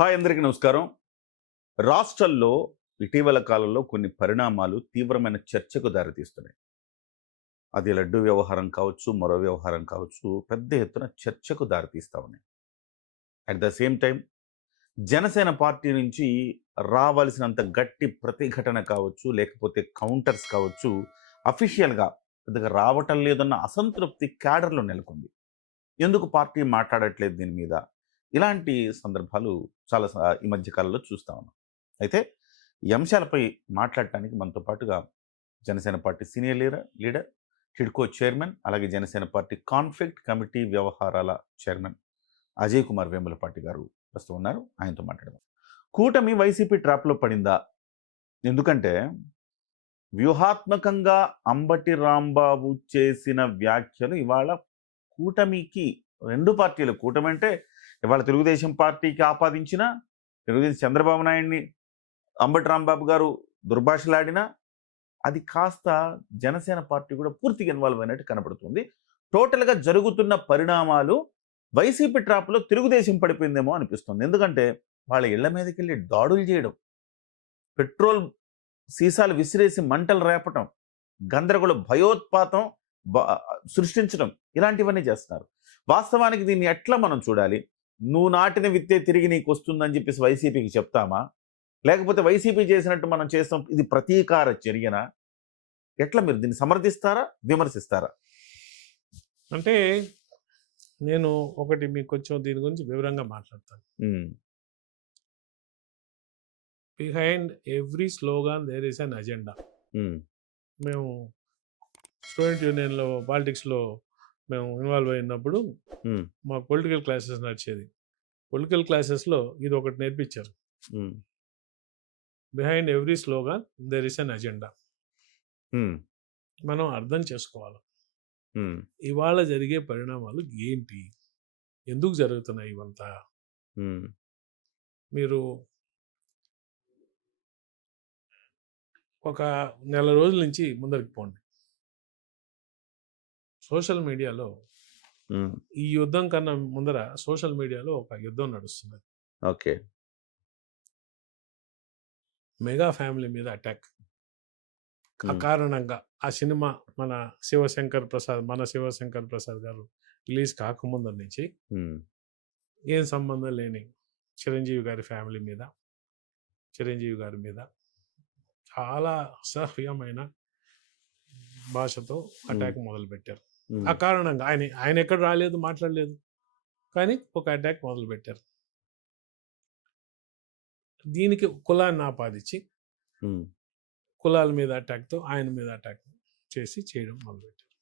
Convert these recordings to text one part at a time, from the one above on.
Hi అందరికీ నమస్కారం. రాష్ట్రాల్లో ఇటీవల కాలంలో కొన్ని పరిణామాలు తీవ్రమైన చర్చకు దారితీస్తున్నాయి. అది లడ్డూ వ్యవహారం కావచ్చు, మరో వ్యవహారం కావచ్చు, పెద్ద ఎత్తున చర్చకు దారితీస్తా ఉన్నాయి. At the same time Janasena party నుంచి రావాల్సినంత గట్టి ప్రతిఘటన కావచ్చు, లేకపోతే కౌంటర్స్ కావచ్చు, అఫీషియల్‌గా పెద్దగా రావటం లేదన్న అసంతృప్తి క్యాడర్‌లో నెలకొంది. ఎందుకు పార్టీ మాట్లాడట్లేదు దీని మీద? ఇలాంటి సందర్భాలు చాలా ఈ మధ్య కాలంలో చూస్తా ఉన్నాం. అయితే ఈ అంశాలపై మాట్లాడటానికి మనతో పాటుగా Janasena party senior leader, TIDCO chairman, అలాగే జనసేన పార్టీ కాన్ఫ్లిక్ట్ కమిటీ వ్యవహారాల చైర్మన్ అజయ్ కుమార్ వేములపాటి గారు ప్రస్తుతం ఉన్నారు. ఆయనతో మాట్లాడదాం. కూటమి వైసీపీ ట్రాప్‌లో పడిందా? ఎందుకంటే వ్యూహాత్మకంగా అంబటి రాంబాబు చేసిన వ్యాఖ్యలు ఇవాళ కూటమికి, రెండు పార్టీలు, కూటమి అంటే ఇవాళ తెలుగుదేశం పార్టీకి ఆపాదించిన, తెలుగుదేశం చంద్రబాబు నాయుడిని అంబటి రాంబాబు గారు దుర్భాషలాడినా అది కాస్త జనసేన పార్టీ కూడా పూర్తిగా ఇన్వాల్వ్ అయినట్టు కనపడుతుంది. టోటల్‌గా జరుగుతున్న పరిణామాలు వైసీపీ ట్రాప్‌లో తెలుగుదేశం పడిపోయిందేమో అనిపిస్తుంది. ఎందుకంటే వాళ్ళ ఇళ్ల మీదకెళ్ళి దాడులు చేయడం, పెట్రోల్ సీసాలు విసిరేసి మంటలు రేపటం, గందరగోళ భయోత్పాతం బ సృష్టించడం, ఇలాంటివన్నీ చేస్తున్నారు. వాస్తవానికి దీన్ని ఎట్లా మనం చూడాలి? నువ్వు నాటిన విత్తే తిరిగి నీకు వస్తుందని చెప్పేసి వైసీపీకి చెప్తామా? లేకపోతే వైసీపీ చేసినట్టు మనం చేస్తాం, ఇది ప్రతీకార చర్యనా? ఎట్లా మీరు దీన్ని సమర్థిస్తారా, విమర్శిస్తారా? అంటే నేను ఒకటి మీకు కొంచెం దీని గురించి వివరంగా మాట్లాడతాను. Behind every slogan there is an agenda. మేము స్టూడెంట్ యూనియన్లో పాలిటిక్స్లో మేము ఇన్వాల్వ్ అయినప్పుడు మాకు పొలిటికల్ క్లాసెస్ నడిచేది. పొలిటికల్ క్లాసెస్లో ఇది ఒకటి నేర్పించారు. Behind every slogan there is an agenda. మనం అర్థం చేసుకోవాలి ఇవాళ జరిగే పరిణామాలు ఏంటి, ఎందుకు జరుగుతున్నాయి ఇవంతా. మీరు ఒక నెల రోజుల నుంచి ముందరికి పోండి. సోషల్ మీడియాలో ఈ యుద్ధం కన్నా ముందర సోషల్ మీడియాలో ఒక యుద్ధం నడుస్తున్నది. ఓకే. మెగా ఫ్యామిలీ మీద అటాక్. ఆ కారణంగా ఆ సినిమా మన శివశంకర్ ప్రసాద్ గారు రిలీజ్ కాకముందు నుంచి ఏం సంబంధం లేని చిరంజీవి గారి ఫ్యామిలీ మీద, చిరంజీవి గారి మీద చాలా అసహ్యమైన భాషతో అటాక్ మొదలుపెట్టారు. ఆ కారణంగా ఆయన ఎక్కడ రాలేదు, మాట్లాడలేదు, కానీ ఒక అటాక్ మొదలుపెట్టారు. దీనికి కులాన్ని ఆపాదించి కులాల మీద అటాక్తో ఆయన మీద అటాక్ చేయడం మొదలుపెట్టారు.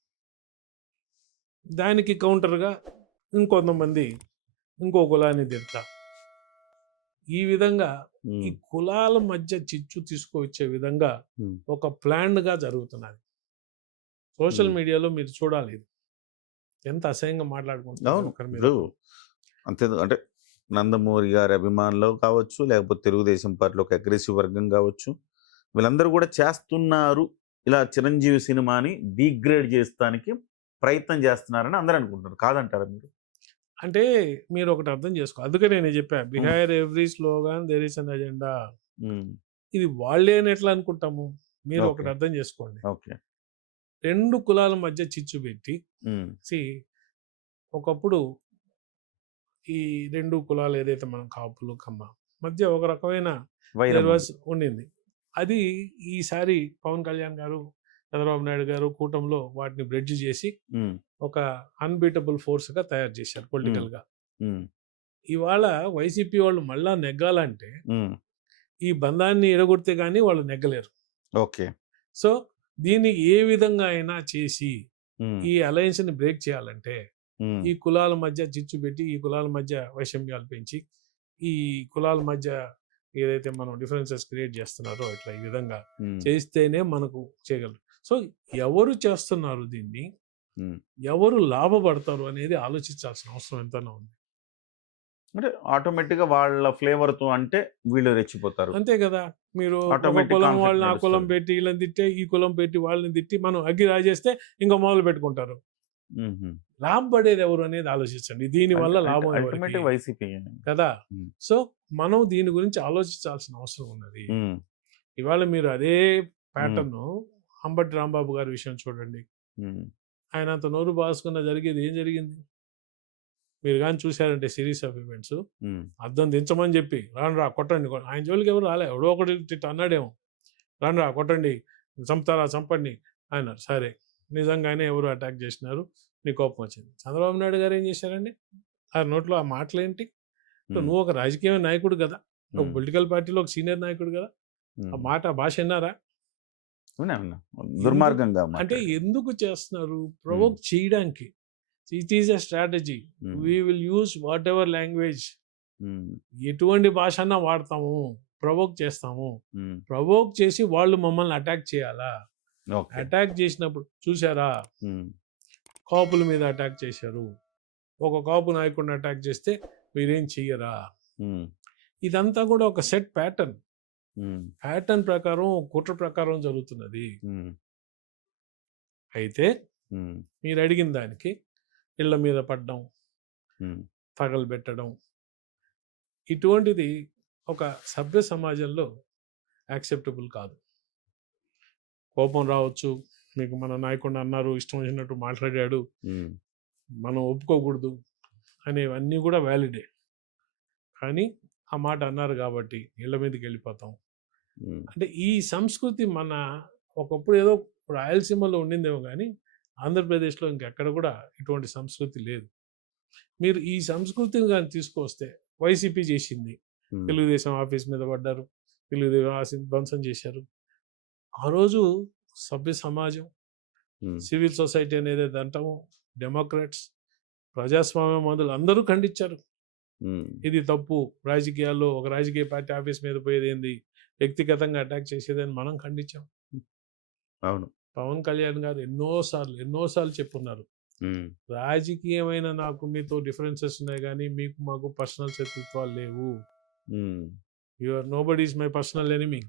దానికి కౌంటర్గా ఇంకొంతమంది ఇంకో కులాన్ని తిడతా, ఈ విధంగా ఈ కులాల మధ్య చిచ్చు తీసుకువచ్చే విధంగా ఒక ప్లాన్డ్గా జరుగుతున్నది. సోషల్ మీడియాలో మీరు చూడాలి ఎంత అసహ్యంగా మాట్లాడుకుంటున్నారు. అంతే. అంటే నందమూరి గారి అభిమానులు కావచ్చు, లేకపోతే తెలుగుదేశం పార్టీలో ఒక అగ్రెసివ్ వర్గం కావచ్చు, వీళ్ళందరూ కూడా చేస్తున్నారు, ఇలా చిరంజీవి సినిమాని డీగ్రేడ్ చేస్తానికి ప్రయత్నం చేస్తున్నారని అందరూ అనుకుంటున్నారు. కాదంటారా మీరు? అంటే మీరు ఒకటి అర్థం చేసుకో, అందుకే నేను చెప్పా behind every slogan there is an agenda. ఇది వాళ్ళే అని ఎట్లా అనుకుంటాము? మీరు ఒకటి అర్థం చేసుకోండి. ఓకే. రెండు కులాల మధ్య చిచ్చు పెట్టి ఒకప్పుడు ఈ రెండు కులాలు ఏదైతే మనం కాపులు కమ్మ మధ్య ఒక రకమైన ఉండింది. అది ఈసారి పవన్ కళ్యాణ్ గారు, చంద్రబాబు నాయుడు గారు కూటమిలో వాటిని బ్రిడ్జ్ చేసి ఒక అన్బీటబుల్ ఫోర్స్ గా తయారు చేశారు పొలిటికల్ గా. ఇవాళ వైసీపీ వాళ్ళు మళ్ళా నెగ్గాలంటే ఈ బంధాన్ని ఎడగొడితే గానీ వాళ్ళు నెగ్గలేరు. ఓకే. సో దీన్ని ఏ విధంగా అయినా చేసి ఈ అలయన్స్ ని బ్రేక్ చేయాలంటే ఈ కులాల మధ్య చిచ్చు పెట్టి, ఈ కులాల మధ్య వైషమ్యాలు పెంచి, ఈ కులాల మధ్య ఏదైతే మనం డిఫరెన్సెస్ క్రియేట్ చేస్తున్నారో ఇట్లా ఈ విధంగా చేస్తేనే మనకు చేయగలరు. సో ఎవరు చేస్తున్నారు దీన్ని, ఎవరు లాభపడతారు అనేది ఆలోచించాల్సిన అవసరం ఎంతైనా ఉంది. అంటే ఆటోమేటిక్గా వాళ్ళ ఫ్లేవర్తో అంటే వీళ్ళు రెచ్చిపోతారు. అంతే కదా. మీరు కులం వాళ్ళని ఆ కులం పెట్టి వీళ్ళని తిట్టే, ఈ కులం పెట్టి వాళ్ళని తిట్టి మనం అగ్గి రాజేస్తే ఇంకా మొదలు పెట్టుకుంటారు. మ్మ్. లాభపడేది ఎవరు అనేది ఆలోచించండి. దీనివల్ల లాభం ఎవరికి అల్టిమేట్లీ వైసీపీ. కదా. మ్మ్. సో మనం దీని గురించి ఆలోచించాల్సిన అవసరం ఉన్నది. మ్మ్. ఇవాళ మీరు అదే ప్యాటర్న్ అంబటి రాంబాబు గారి విషయం చూడండి. మ్మ్. ఆయన అంత నోరు బాసుకున్న జరిగేది ఏం జరిగింది మీరు కానీ చూశారంటే సిరీస్ ఆఫ్ ఈవెంట్స్. మ్మ్. అద్దం దించమని చెప్పి రా కొట్టండి ఆయన జోలికి ఎవరు రాలే, ఎవడో ఒకటి అన్నాడేమో రా కొట్టండి చంపుతారా చంపండి అన్నారు. సరే నిజంగానే ఎవరు అటాక్ చేసినారు, నీ కోపం వచ్చింది. చంద్రబాబు నాయుడు గారు ఏం చేశారండి, ఆ నోట్లో ఆ మాటలు ఏంటి? నువ్వు ఒక రాజకీయ నాయకుడు కదా, ఒక పొలిటికల్ పార్టీలో ఒక సీనియర్ నాయకుడు కదా, ఆ మాట భాష విన్నారా? దుర్మార్గంగా అంటే ఎందుకు చేస్తున్నారు? ప్రొవోక్ చేయడానికి. It is a strategy. We will use what ever language, ఎటువంటి భాష అన్నా వాడతాము, ప్రొవోక్ చేస్తాము. ప్రొవోక్ చేసి వాళ్ళు మమ్మల్ని అటాక్ చేయాలా? అటాక్ చేసినప్పుడు చూసారా, కాపుల మీద అటాక్ చేశారు, ఒక కాపు నాయకుడిని అటాక్ చేస్తే మీరేం చెయ్యరా? ఇదంతా కూడా ఒక సెట్ ప్యాటర్న్ ప్రకారం, కుట్ర ప్రకారం జరుగుతున్నది. అయితే మీరు అడిగిన దానికి ఇళ్ల మీద పడ్డం, తగలబెట్టడం, ఇటువంటిది ఒక సభ్య సమాజంలో యాక్సెప్టబుల్ కాదు. కోపం రావచ్చు, మీకు మన నాయకుడిని అన్నారు, ఇష్టం వచ్చినట్టు మాట్లాడాడు, మనం ఒప్పుకోకూడదు అనేవన్నీ కూడా వ్యాలిడే. కానీ ఆ మాట అన్నారు కాబట్టి ఇళ్ల మీదకి వెళ్ళిపోతాం అంటే ఈ సంస్కృతి మన ఒకప్పుడు ఏదో రాయలసీమలో ఉండిందేమో కానీ ఆంధ్రప్రదేశ్లో ఇంకెక్కడ కూడా ఇటువంటి సంస్కృతి లేదు. మీరు ఈ సంస్కృతిని కానీ తీసుకొస్తే వైసీపీ చేసింది, తెలుగుదేశం ఆఫీస్ మీద పడ్డారు, తెలుగుదేశం ధ్వంసం చేశారు. ఆ రోజు సభ్య సమాజం, సివిల్ సొసైటీ అనేది అంటాము, డెమోక్రాట్స్, ప్రజాస్వామ్య మందులు అందరూ ఖండించారు. ఇది తప్పు, రాజకీయాల్లో ఒక రాజకీయ పార్టీ ఆఫీస్ మీద పోయేది ఏంది, వ్యక్తిగతంగా అటాక్ చేసేదని మనం ఖండించాం. అవును, పవన్ కళ్యాణ్ గారు ఎన్నోసార్లు చెప్పున్నారు, రాజకీయమైన నాకు మీతో డిఫరెన్సెస్ ఉన్నాయి కానీ మీకు మాకు పర్సనల్ శత్రుత్వాలు లేవు. Nobody is my personal enemy,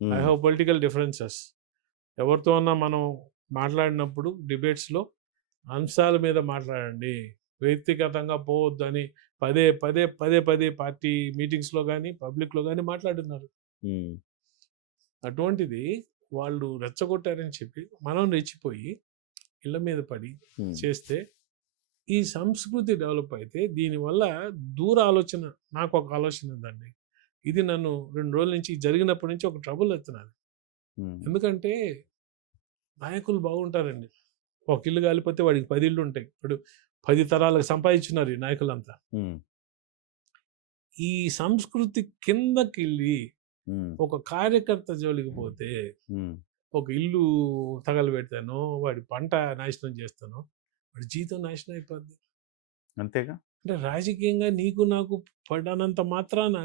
I have political differences. ఎవరితో అన్నా మనం మాట్లాడినప్పుడు డిబేట్స్లో అంశాల మీద మాట్లాడండి, వ్యక్తిగతంగా పోవద్దు అని పదే పదే పదే పదే పార్టీ మీటింగ్స్లో కానీ పబ్లిక్లో కానీ మాట్లాడుతున్నారు. అటువంటిది వాళ్ళు రెచ్చగొట్టారని చెప్పి మనం రెచ్చిపోయి ఇళ్ళ మీద పడి చేస్తే ఈ సంస్కృతి డెవలప్ అయితే దీనివల్ల దూర ఆలోచన, నాకు ఒక ఆలోచన ఉందండి, ఇది నన్ను 2 రోజుల నుంచి జరిగినప్పటి నుంచి ఒక ట్రబుల్ ఎత్తున్నది. ఎందుకంటే నాయకులు బాగుంటారండి, ఒక ఇల్లు కాలిపోతే వాడికి 10 ఇళ్ళు ఉంటాయి, ఇప్పుడు 10 తరాలకు సంపాదించున్నారు ఈ నాయకులంతా. ఈ సంస్కృతి కిందకి వెళ్ళి ఒక కార్యకర్త జోలికి పోతే, ఒక ఇల్లు తగలబెడతానో, వాడి పంట నాశనం చేస్తానో, వాడి జీతం నాశనం అయిపోద్ది. అంతేగా. అంటే రాజకీయంగా నీకు నాకు పడ్డానంత మాత్రాన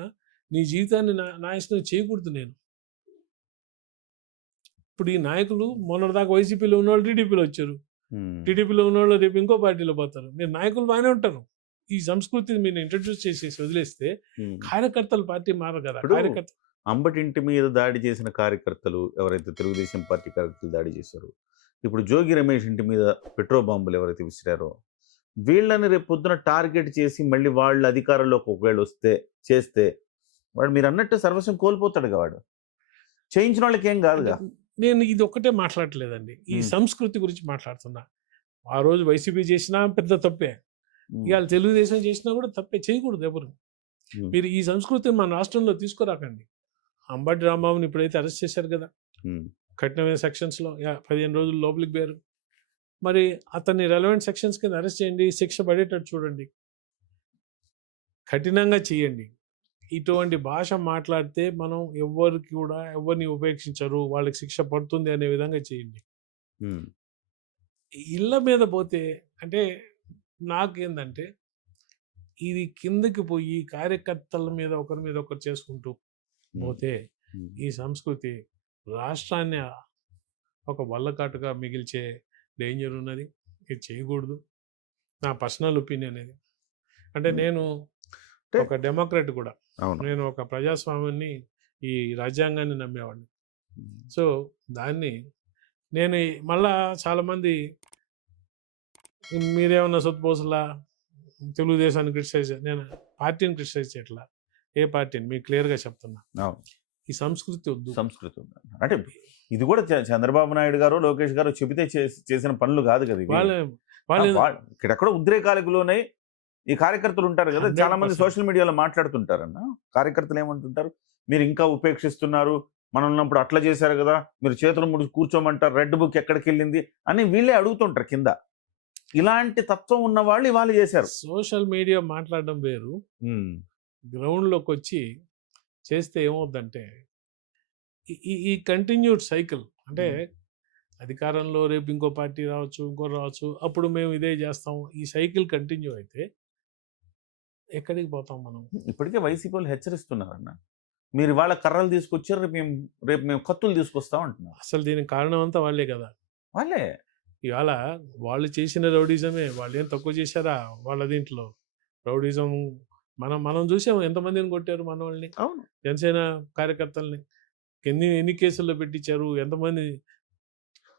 నీ జీవితాన్ని నాశనం చేయకూడదు. నేను ఇప్పుడు ఈ నాయకులు మొన్నటిదాకా వైసీపీలో ఉన్నవాళ్ళు టీడీపీలో వచ్చారు, టీడీపీలో ఉన్నవాళ్ళు రేపు ఇంకో పార్టీలో పోతారు. మీరు నాయకులు బాగానే ఉంటారు, ఈ సంస్కృతిని మీరు ఇంట్రడ్యూస్ చేసేసి వదిలేస్తే కార్యకర్తలు పార్టీ మారరు కదా. కార్యకర్త అంబటి ఇంటి మీద దాడి చేసిన కార్యకర్తలు ఎవరైతే తెలుగుదేశం పార్టీ కార్యకర్తలు దాడి చేశారో, ఇప్పుడు జోగి రమేష్ ఇంటి మీద పెట్రో బాంబులు ఎవరైతే విసిరారో, వీళ్ళని రేపు పొద్దున టార్గెట్ చేసి మళ్ళీ వాళ్ళ అధికారంలోకి ఒకవేళ చేస్తే వాడు మీరు అన్నట్టు సర్వస్వం కోల్పోతాడుగా. వాడు చేయించిన వాళ్ళకి ఏం కాదుగా. నేను ఇది ఒక్కటే మాట్లాడలేదండి, ఈ సంస్కృతి గురించి మాట్లాడుతున్నా. ఆ రోజు వైసీపీ చేసినా పెద్ద తప్పే, ఇవాళ తెలుగుదేశం చేసినా కూడా తప్పే, చేయకూడదు ఎవరు. మీరు ఈ సంస్కృతిని మన రాష్ట్రంలో తీసుకురాకండి. అంబటి రాంబాబుని ఇప్పుడైతే అరెస్ట్ చేశారు కదా, కఠినమైన సెక్షన్స్లో 15 రోజులు లోపలికి పోయారు. మరి అతన్ని రెలవెంట్ సెక్షన్స్ కింద అరెస్ట్ చేయండి, శిక్ష పడేటట్టు చూడండి, కఠినంగా చేయండి. ఇటువంటి భాష మాట్లాడితే మనం ఎవరిని ఉపేక్షించరు, వాళ్ళకి శిక్ష పడుతుంది అనే విధంగా చేయండి. ఇళ్ళ మీద పోతే అంటే నాకేందంటే, ఇది కిందకి పోయి కార్యకర్తల మీద ఒకరు చేసుకుంటూ పోతే ఈ సంస్కృతి రాష్ట్రాన్ని ఒక వల్లకాటుగా మిగిల్చే డేంజర్ ఉన్నది. ఇది చేయకూడదు. నా పర్సనల్ ఒపీనియన్ ఇది. అంటే నేను ఒక డెమోక్రాట్ కూడా, నేను ఒక ప్రజాస్వామ్యాన్ని, ఈ రాజ్యాంగాన్ని నమ్మేవాడిని. సో దాన్ని నేను మళ్ళా చాలామంది మీరేమన్నా సొత్తుపోసలా తెలుగుదేశాన్ని క్రిటిసైజ్, నేను పార్టీని క్రిటిసైజ్ చేయట్లా, ఏ పార్టీని మీకు క్లియర్గా చెప్తున్నా. అవును. ఈ సంస్కృతి వద్దు. సంస్కృతి ఉంది. అంటే ఇది కూడా చంద్రబాబు నాయుడు గారు లోకేష్ గారు చెబితే చేసిన పనులు కాదు కదా ఇవి. వాళ్ళు ఇక్కడెక్కడ ఉద్రేకాలకు లోనై ఈ కార్యకర్తలు ఉంటారు కదా, చాలా మంది 100%. సోషల్ మీడియాలో మాట్లాడుతుంటారన్న. కార్యకర్తలు ఏమంటుంటారు, మీరు ఇంకా ఉపేక్షిస్తున్నారు, మనం ఉన్నప్పుడు అట్లా చేశారు కదా, మీరు చేతులు ముడి కూర్చోమంటారు, రెడ్ బుక్ ఎక్కడికి వెళ్ళింది అని వీళ్ళే అడుగుతుంటారు కింద. ఇలాంటి తత్వం ఉన్న వాళ్ళు ఇవాళ చేశారు. సోషల్ మీడియా మాట్లాడడం వేరు, గ్రౌండ్లోకి వచ్చి చేస్తే ఏమవుద్దంటే ఈ కంటిన్యూడ్ సైకిల్, అంటే అధికారంలో రేపు ఇంకో పార్టీ రావచ్చు, ఇంకో రావచ్చు, అప్పుడు మేము ఇదే చేస్తాం, ఈ సైకిల్ కంటిన్యూ అయితే ఎక్కడికి పోతాం మనం? ఇప్పటికే వైసీపీ వాళ్ళు హెచ్చరిస్తున్నారన్న, మీరు ఇవాళ కర్రలు తీసుకొచ్చారు, రేపు మేము కత్తులు తీసుకొస్తాం అంటున్నారు. అసలు దీనికి కారణం అంతా వాళ్ళే కదా. వాళ్ళే ఇవాళ వాళ్ళు చేసిన రౌడీజమే, వాళ్ళు ఏం తక్కువ చేశారా వాళ్ళ దీంట్లో రౌడీజం? మనం చూసాము ఎంతమందిని కొట్టారు మన వాళ్ళని, అవును, జనసేన కార్యకర్తల్ని ఎన్ని కేసుల్లో పెట్టించారు, ఎంతమంది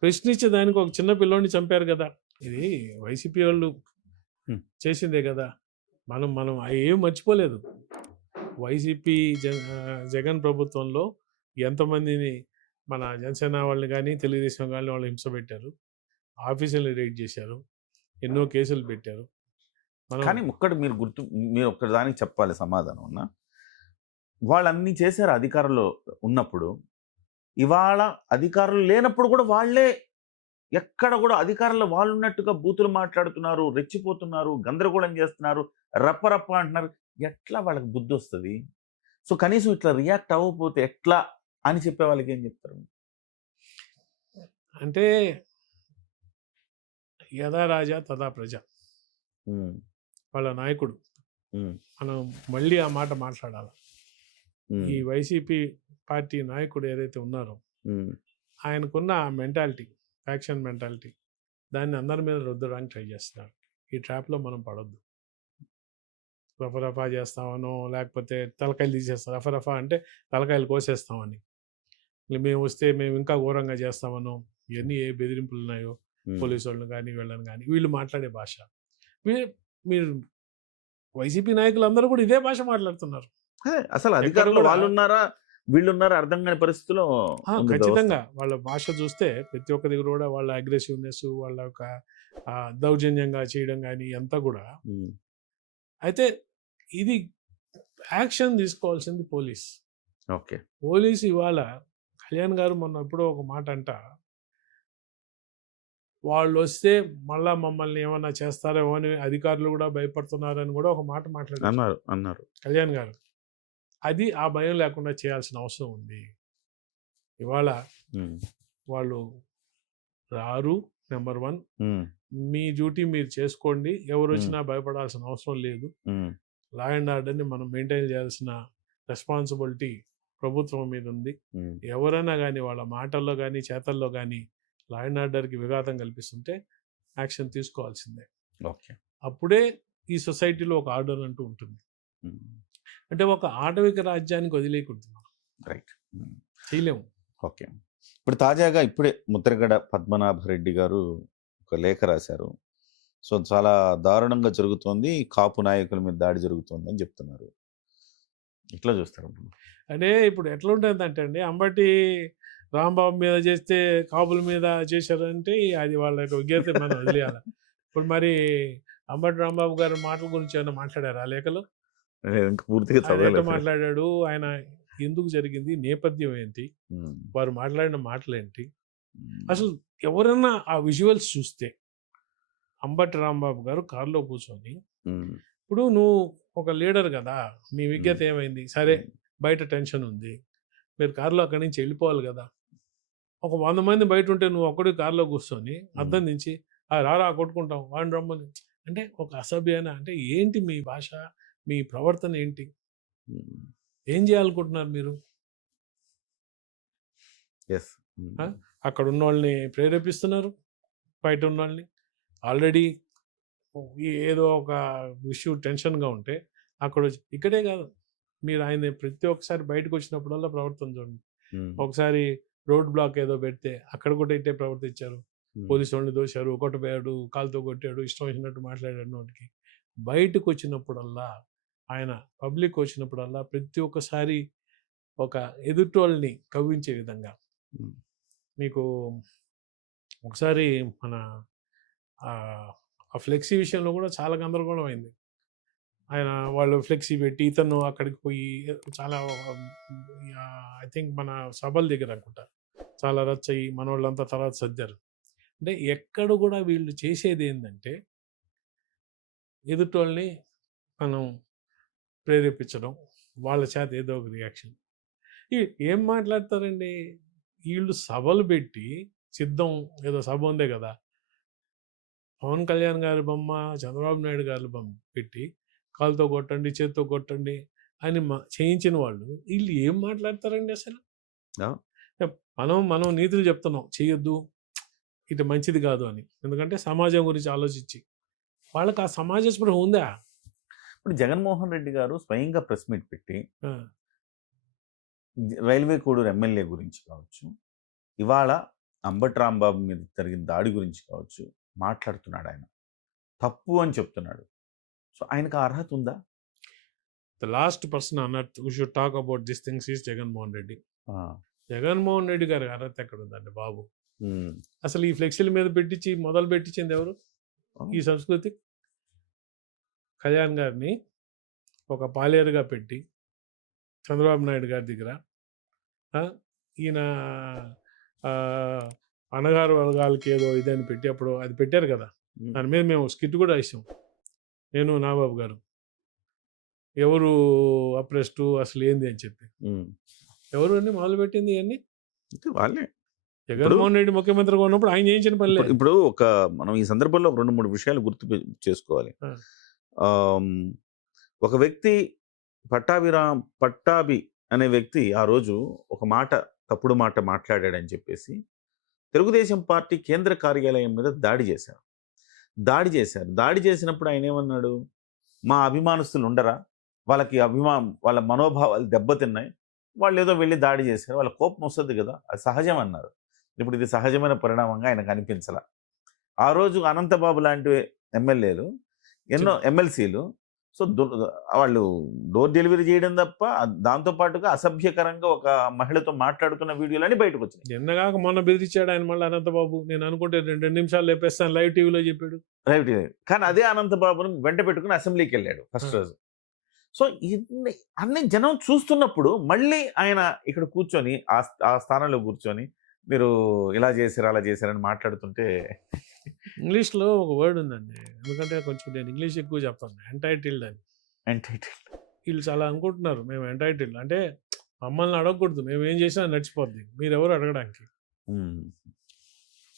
ప్రశ్నించే దానికి ఒక చిన్న పిల్లోడిని చంపారు కదా. ఇది వైసీపీ వాళ్ళు చేసిందే కదా. మనం ఏం మర్చిపోలేదు. వైసీపీ జగన్ ప్రభుత్వంలో ఎంతమందిని మన జనసేన వాళ్ళని కానీ తెలుగుదేశం కానీ వాళ్ళు హింస పెట్టారు, ఆఫీసులు రైడ్ చేశారు, ఎన్నో కేసులు పెట్టారు. కానీ మీరు ఒక్కటి దానికి చెప్పాలి సమాధానం అన్న. వాళ్ళు అన్ని చేశారు అధికారంలో ఉన్నప్పుడు. ఇవాళ అధికారులు లేనప్పుడు కూడా వాళ్ళే ఎక్కడ కూడా అధికారంలో వాళ్ళు ఉన్నట్టుగా బూతులు మాట్లాడుతున్నారు, రెచ్చిపోతున్నారు, గందరగోళం చేస్తున్నారు, రప్ప అంటున్నారు. ఎట్లా వాళ్ళకి బుద్ధి వస్తుంది? సో కనీసం ఇట్లా రియాక్ట్ అవ్వకపోతే ఎట్లా అని చెప్పే వాళ్ళకి ఏం చెప్తారు? అంటే యథా రాజా తదా ప్రజ, వాళ్ళ నాయకుడు. మనం మళ్ళీ ఆ మాట మాట్లాడాలి. ఈ వైసీపీ పార్టీ నాయకుడు ఏదైతే ఉన్నారో ఆయనకున్న ఆ మెంటాలిటీ, ఫ్యాక్షన్ మెంటాలిటీ, దాన్ని అందరి మీద రుద్దడానికి ట్రై చేస్తున్నారు. ఈ ట్రాప్లో మనం పడొద్దు. రఫా చేస్తామనో, లేకపోతే తలకాయలు తీసేస్తాం. రఫా అంటే తలకాయలు కోసేస్తామని, మేము వస్తే మేము ఇంకా ఘోరంగా చేస్తామనో, ఇవన్నీ ఏ బెదిరింపులు ఉన్నాయో పోలీసు వాళ్ళని కానీ వీళ్ళని కానీ, వీళ్ళు మాట్లాడే భాష. మీరు వైసీపీ నాయకులు అందరూ కూడా ఇదే భాష మాట్లాడుతున్నారు. అసలు అధికారంలో వాళ్ళు ఉన్నారా వీళ్ళు ఉన్నారా అర్థం కాని పరిస్థితిలో ఖచ్చితంగా వాళ్ళ భాష చూస్తే ప్రతి ఒక్క దగ్గర కూడా వాళ్ళ అగ్రెసివ్నెస్, వాళ్ళ యొక్క దౌర్జన్యంగా చేయడం కానీ అంతా కూడా. అయితే ఇది యాక్షన్ తీసుకోవాల్సింది పోలీస్. ఓకే, పోలీసు ఇవాళ కళ్యాణ్ గారు మొన్న ఎప్పుడో ఒక మాట అంట, వాళ్ళు వస్తే మళ్ళా మమ్మల్ని ఏమన్నా చేస్తారేమో అని అధికారులు కూడా భయపడుతున్నారని కూడా ఒక మాట అన్నారు కళ్యాణ్ గారు. అది ఆ భయం లేకుండా చేయాల్సిన అవసరం ఉంది. ఇవాళ వాళ్ళు రారు, నెంబర్ 1. మీ డ్యూటీ మీరు చేసుకోండి, ఎవరు వచ్చినా భయపడాల్సిన అవసరం లేదు. లా అండ్ ఆర్డర్ని మనం మెయింటైన్ చేయాల్సిన రెస్పాన్సిబిలిటీ ప్రభుత్వం మీద ఉంది. ఎవరైనా కానీ వాళ్ళ మాటల్లో కానీ చేతల్లో కానీ లా అండ్ ఆర్డర్కి విఘాతం కల్పిస్తుంటే యాక్షన్ తీసుకోవాల్సిందే. ఓకే, అప్పుడే ఈ సొసైటీలో ఒక ఆర్డర్ అంటూ ఉంటుంది. అంటే ఒక ఆటవిక రాజ్యానికి వదిలేయకూడదు, రైట్, చేయలేము. ఓకే, ఇప్పుడు తాజాగా ఇప్పుడే ముద్రగడ పద్మనాభరెడ్డి గారు ఒక లేఖ రాశారు. సో చాలా దారుణంగా జరుగుతోంది, కాపు నాయకుల మీద దాడి జరుగుతోంది అని చెప్తున్నారు. ఇట్లా చూస్తారు అంటే ఇప్పుడు ఎట్లా ఉంటుందంటే అండి, అంబటి రాంబాబు మీద చేస్తే కాపుల మీద చేశారంటే అది వాళ్ళ యొక్క విజ్ఞత మనం వదిలేయాలి. ఇప్పుడు మరి అంబటి రాంబాబు గారి మాటల గురించి ఏమైనా మాట్లాడారు ఆ లేఖలో? పూర్తిగా మాట్లాడాడు ఆయన, ఎందుకు జరిగింది, నేపథ్యం ఏంటి, వారు మాట్లాడిన మాటలు ఏంటి, అసలు ఎవరన్నా ఆ విజువల్స్ చూస్తే అంబటి రాంబాబు గారు కారులో కూర్చొని, ఇప్పుడు నువ్వు ఒక లీడర్ కదా, మీ విజ్ఞత ఏమైంది, సరే బయట టెన్షన్ ఉంది, మీరు కారులో అక్కడి నుంచి వెళ్ళిపోవాలి కదా, ఒక 100 మంది బయట ఉంటే నువ్వు ఒక్కడి కారులో కూర్చొని అద్దం నుంచి రారా కొట్టుకుంటాం వాడిని రమ్మని అంటే ఒక అసభ్యన. అంటే ఏంటి మీ భాష, మీ ప్రవర్తన ఏంటి, ఏం చేయాలనుకుంటున్నారు మీరు? అక్కడ ఉన్న వాళ్ళని ప్రేరేపిస్తున్నారు, బయట ఉన్న వాళ్ళని. ఆల్రెడీ ఏదో ఒక ఇష్యూ టెన్షన్గా ఉంటే అక్కడ ఇక్కడే కాదు, మీరు ఆయన ప్రతి ఒక్కసారి బయటకు వచ్చినప్పుడల్లా ప్రవర్తన చూడండి. ఒకసారి రోడ్ బ్లాక్ ఏదో పెడితే అక్కడ కూడా ఇట్టే ప్రవర్తించారు. పోలీసు వాళ్ళని దోశారు, కొట్టబోయాడు, కాలుతో కొట్టాడు, ఇష్టం వచ్చినట్టు మాట్లాడాడు నోటికి. బయటకు వచ్చినప్పుడల్లా, ఆయన పబ్లిక్ వచ్చినప్పుడల్లా ప్రతి ఒక్కసారి ఒక ఎదుటోళ్ళని కవ్వించే విధంగా. ఉమ్. మీకు ఒకసారి మన ఆ ఫ్లెక్సీ విషయంలో కూడా చాలా గందరగోళం అయింది. ఆయన వాళ్ళు ఫ్లెక్సీ పెట్టి ఇతను అక్కడికి పోయి చాలా ఐ థింక్ మన సభల దగ్గర అనుకుంటా చాలా రచ్చయి మన వాళ్ళంతా తర్వాత సర్దారు. అంటే ఎక్కడ కూడా వీళ్ళు చేసేది ఏంటంటే ఎదుటోళ్ళని మనం ప్రేరేపించడం, వాళ్ళ చేత ఏదో ఒక రియాక్షన్. ఏం మాట్లాడతారండి వీళ్ళు? సభలు పెట్టి సిద్ధం ఏదో సభ ఉందే కదా, పవన్ కళ్యాణ్ గారి బొమ్మ, చంద్రబాబు నాయుడు గారి బొమ్మ పెట్టి కాలుతో కొట్టండి, చేత్తో కొట్టండి అని చేయించిన వాళ్ళు వీళ్ళు ఏం మాట్లాడతారండి అసలు? మనం నీతులు చెప్తున్నాం, చేయొద్దు, ఇటు మంచిది కాదు అని. ఎందుకంటే సమాజం గురించి ఆలోచించి వాళ్ళకి ఆ సమాజ స్పృహ ఉందా? ఇప్పుడు జగన్మోహన్ రెడ్డి గారు స్వయంగా ప్రెస్ మీట్ పెట్టి రైల్వే కోడూరు ఎమ్మెల్యే గురించి కావచ్చు, ఇవాళ అంబటి రాంబాబు మీద జరిగిన దాడి గురించి కావచ్చు మాట్లాడుతున్నాడు. ఆయన తప్పు అని చెప్తున్నాడు. సో ఆయనకు అర్హత ఉందా? ద లాస్ట్ పర్సన్ అన్నట్టు we should talk about this things is Jaganmohan Reddy. Jaganmohan Reddy గారి అర్హత ఎక్కడ ఉందండి బాబు? అసలు ఈ ఫ్లెక్సీల మీద పెట్టించి మొదలు పెట్టించింది ఎవరు? ఈ సంస్కృతి కళ్యాణ్ గారిని ఒక పాలేరుగా పెట్టి చంద్రబాబు నాయుడు గారి దగ్గర ఈయన అన్నగారు వర్గాలకి ఏదో ఇదని పెట్టి అప్పుడు అది పెట్టారు కదా, దాని మీద మేము స్కిట్ కూడా ఇస్తాం, నేను నాబాబు గారు, ఎవరు అప్రెస్టు అసలు ఏంది అని చెప్పి. ఎవరు అన్ని మొదలు పెట్టింది ఇవన్నీ వాళ్ళే. జగన్మోహన్ రెడ్డి ముఖ్యమంత్రిగా ఉన్నప్పుడు ఆయన చేయించిన పనులే. ఇప్పుడు మనం ఈ సందర్భంలో 2-3 విషయాలు గుర్తు చేసుకోవాలి. ఒక వ్యక్తి పట్టాభి అనే వ్యక్తి ఆ రోజు ఒక తప్పుడు మాట మాట్లాడాడని చెప్పేసి తెలుగుదేశం పార్టీ కేంద్ర కార్యాలయం మీద దాడి చేశారు. దాడి చేసినప్పుడు ఆయన ఏమన్నాడు? మా అభిమానస్తులు ఉండరా, వాళ్ళ మనోభావాలు దెబ్బతిన్నాయి, వాళ్ళు ఏదో వెళ్ళి దాడి చేశారు, వాళ్ళ కోపం వస్తుంది కదా, అది సహజం అన్నారు. ఇప్పుడు ఇది సహజమైన పరిణామంగా ఆయనకు అనిపించాల. ఆ రోజు అనంతబాబు లాంటి ఎమ్మెల్యేలు, ఎన్నో ఎమ్మెల్సీలు సో వాళ్ళు డోర్ డెలివరీ చేయడం తప్ప దాంతోపాటుగా అసభ్యకరంగా ఒక మహిళతో మాట్లాడుతున్న వీడియోలని బయటకు వచ్చినాయి. నిన్నగాక మొన్న బెదిరించాడు ఆయన మళ్ళీ అనంతబాబు. నేను అనుకుంటే 2 నిమిషాలు లేపేస్తాను, లైవ్ టీవీలో చెప్పాడు. లైవ్ టీవీ కానీ అదే అనంతబాబును వెంట పెట్టుకుని అసెంబ్లీకి వెళ్ళాడు ఫస్ట్ రోజు. సో అన్ని జనం చూస్తున్నప్పుడు మళ్ళీ ఆయన ఇక్కడ కూర్చొని ఆ స్థానంలో కూర్చొని మీరు ఇలా చేశారు అలా చేశారని మాట్లాడుతుంటే, ఇంగ్లీష్లో ఒక వర్డ్ ఉందండి, ఎందుకంటే కొంచెం నేను ఇంగ్లీష్ ఎక్కువ చెప్తాను, ఎంటైటిల్డ్ అని. వీళ్ళు చాలా అనుకుంటున్నారు మేము ఎంటైటిల్డ్ అంటే మమ్మల్ని అడగకూడదు, మేము ఏం చేసినా నడిచిపోద్ది, మీరెవరు అడగడానికి,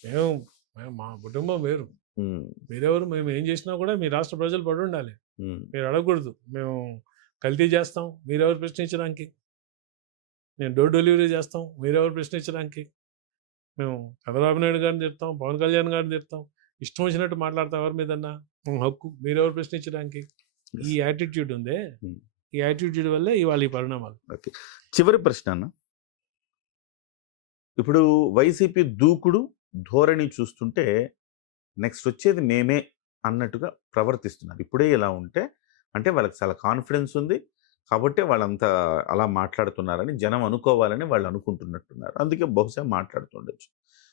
మేము మా కుటుంబం వేరు, మీరెవరు, మేము ఏం చేసినా కూడా మీ రాష్ట్ర ప్రజలు పడి ఉండాలి, మీరు అడగకూడదు, మేము కల్తీ చేస్తాం, మీరెవరు ప్రశ్నించడానికి, నేను డోర్ డెలివరీ చేస్తాం, మీరెవరు ప్రశ్నించడానికి, మేము చంద్రబాబు నాయుడు గారిని తిడతాం, పవన్ కళ్యాణ్ గారిని తిడతాం, ఇష్టం వచ్చినట్టు మాట్లాడతాం, ఎవరి మీదన్నా హక్కు, మీరెవరు ప్రశ్నించడానికి. ఈ యాటిట్యూడ్ ఉందే, ఈ యాటిట్యూడ్ వల్లే ఇవాళ ఈ పరిణామాలు. చివరి ప్రశ్న అన్న, ఇప్పుడు వైసీపీ దూకుడు ధోరణి చూస్తుంటే నెక్స్ట్ వచ్చేది మేమే అన్నట్టుగా ప్రవర్తిస్తున్నారు. ఇప్పుడే ఇలా ఉంటే అంటే వాళ్ళకి చాలా కాన్ఫిడెన్స్ ఉంది కాబట్టి వాళ్ళంతా అలా మాట్లాడుతున్నారని జనం అనుకోవాలని వాళ్ళు అనుకుంటున్నట్టున్నారు. అందుకే బహుశా మాట్లాడుతుండొచ్చు.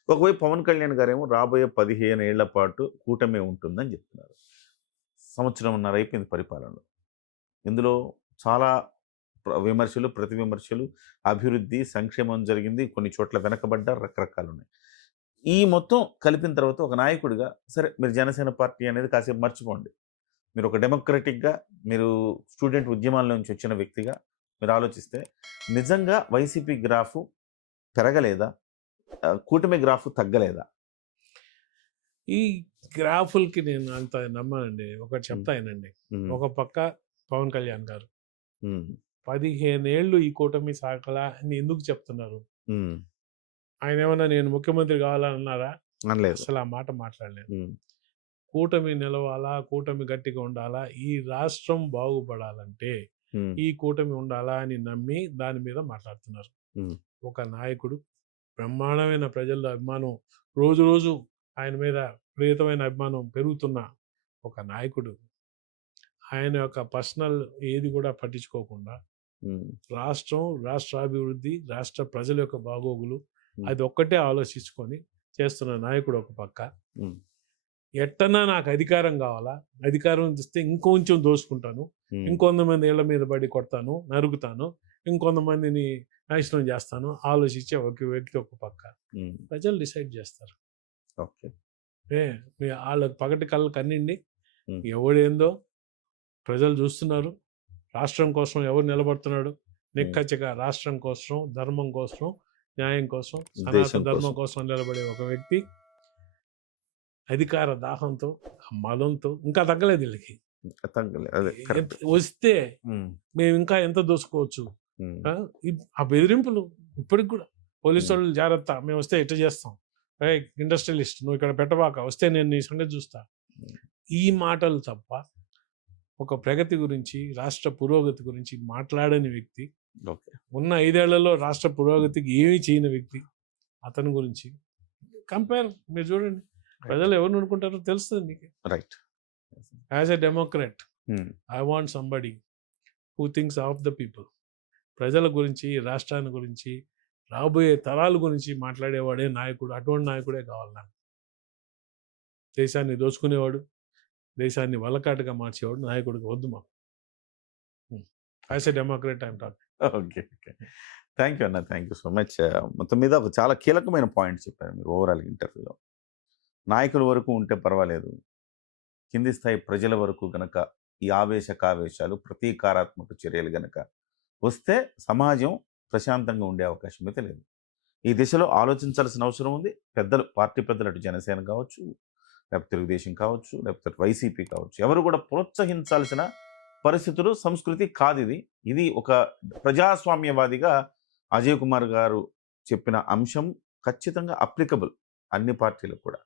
ఒకవైపు పవన్ కళ్యాణ్ గారేమో రాబోయే 15 ఏళ్ల పాటు కూటమి ఉంటుందని చెప్తున్నారు. 1.5 సంవత్సరం అయిపోయింది పరిపాలనలో. ఇందులో చాలా విమర్శలు, ప్రతి విమర్శలు, అభివృద్ధి, సంక్షేమం జరిగింది, కొన్ని చోట్ల వెనకబడ్డారు, రకరకాలు ఉన్నాయి. ఈ మొత్తం కలిపిన తర్వాత ఒక నాయకుడిగా సరే మీరు జనసేన పార్టీ అనేది కాసేపు మర్చిపోండి, మీరు ఒక డెమోక్రటిక్గా, మీరు స్టూడెంట్ ఉద్యమాల నుంచి వచ్చిన వ్యక్తిగా మీరు ఆలోచిస్తే నిజంగా వైసీపీ గ్రాఫ్ పెరగలేదా, కూటమి గ్రాఫ్ తగ్గలేదా? ఈ గ్రాఫులకి నేను అంత నమ్మనండి. ఒకటి చెప్తానండి, ఒక పక్క పవన్ కళ్యాణ్ గారు 15 ఏళ్ళు ఈ కూటమి సాగలా అని ఎందుకు చెప్తున్నారు? ఆయన ఏమన్నా నేను ముఖ్యమంత్రి కావాలన్నారా? అసలు ఆ మాట మాట్లాడలేదు. కూటమి నిలవాలా, కూటమి గట్టిగా ఉండాలా, ఈ రాష్ట్రం బాగుపడాలంటే ఈ కూటమి ఉండాలా అని నమ్మి దాని మీద మాట్లాడుతున్నారు. ఒక నాయకుడు బ్రహ్మాండమైన ప్రజల్లో అభిమానం రోజు రోజు ఆయన మీద ప్రియతమైన అభిమానం పెరుగుతున్న ఒక నాయకుడు ఆయన యొక్క పర్సనల్ ఏది కూడా పట్టించుకోకుండా రాష్ట్రాభివృద్ధి, రాష్ట్ర ప్రజల యొక్క బాగోగులు అది ఒక్కటే ఆలోచించుకొని చేస్తున్న నాయకుడు ఒక పక్క. ఎట్టన్నా నాకు అధికారం కావాలా, అధికారం ఇస్తే ఇంకొంచెం దోసుకుంటాను, ఇంకొంతమంది ఇళ్ల మీద పడి కొడతాను, నరుగుతాను, ఇంకొంతమందిని నాశనం చేస్తాను ఆలోచించే ఒక వ్యక్తి ఒక పక్క. ప్రజలు డిసైడ్ చేస్తారు. వాళ్ళకి పగటి కళ్ళకు కన్నిండి ఎవడేందో ప్రజలు చూస్తున్నారు. రాష్ట్రం కోసం ఎవరు నిలబడుతున్నాడు, నిక్కచ్చిగా రాష్ట్రం కోసం, ధర్మం కోసం, న్యాయం కోసం, సనాతన ధర్మం కోసం నిలబడే ఒక వ్యక్తి అధికార దాహంతో, మదంతో ఇంకా తగ్గలేదు వీళ్ళకి. వస్తే మేము ఇంకా ఎంత దోసుకోవచ్చు. ఆ బెదిరింపులు ఇప్పటికి కూడా పోలీసు వాళ్ళు జాగ్రత్త, మేము వస్తే ఎట్లా చేస్తాం, ఇండస్ట్రియలిస్ట్ నువ్వు ఇక్కడ పెట్టబాక, వస్తే నేను నీ సంగతి చూస్తా. ఈ మాటలు తప్ప ఒక ప్రగతి గురించి, రాష్ట్ర పురోగతి గురించి మాట్లాడని వ్యక్తి, ఉన్న 5 ఏళ్లలో రాష్ట్ర పురోగతికి ఏమీ చేయని వ్యక్తి, అతని గురించి కంపేర్ మీరు చూడండి. ప్రజలు ఎవరిని అనుకుంటారో తెలుస్తుంది మీకు. Right. As a Democrat I want somebody who thinks of the people. ప్రజల గురించి, రాష్ట్రాన్ని గురించి, రాబోయే తరాల గురించి మాట్లాడేవాడే నాయకుడు. అటువంటి నాయకుడే కావాలి నాకు. దేశాన్ని దోచుకునేవాడు, దేశాన్ని వల్లకాటుగా మార్చేవాడు నాయకుడికి వద్దు మాకు. As a Democrat I'm talking. Okay. Thank you అన్న, థ్యాంక్ యూ సో మచ్. మొత్తం మీద ఒక చాలా కీలకమైన పాయింట్ చెప్పారు మీరు ఓవరాల్ ఇంటర్వ్యూలో. నాయకుల వరకు ఉంటే పర్వాలేదు, కింది స్థాయి ప్రజల వరకు గనక ఈ కావేశాలు, ప్రతీకారాత్మక చర్యలు గనక వస్తే సమాజం ప్రశాంతంగా ఉండే అవకాశం అయితే లేదు. ఈ దిశలో ఆలోచించాల్సిన అవసరం ఉంది. పెద్దలు, పార్టీ పెద్దలు, అటు జనసేన కావచ్చు, లేకపోతే తెలుగుదేశం కావచ్చు, లేకపోతే వైసీపీ కావచ్చు, ఎవరు కూడా ప్రోత్సహించాల్సిన పరిస్థితులు, సంస్కృతి కాదు ఇది. ఇది ఒక ప్రజాస్వామ్యవాదిగా అజయ్ కుమార్ గారు చెప్పిన అంశం ఖచ్చితంగా అప్లికబుల్ అన్ని పార్టీలకు కూడా.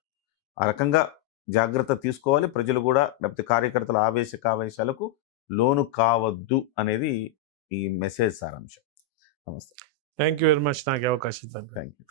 ఆ రకంగా జాగ్రత్త తీసుకోవాలి ప్రజలు కూడా, లేకపోతే కార్యకర్తల కావేశాలకు లోను కావద్దు అనేది ఈ మెసేజ్ సారాంశం. నమస్తే. థ్యాంక్ యూ వెరీ మచ్ నాకు అవకాశం. Thank you.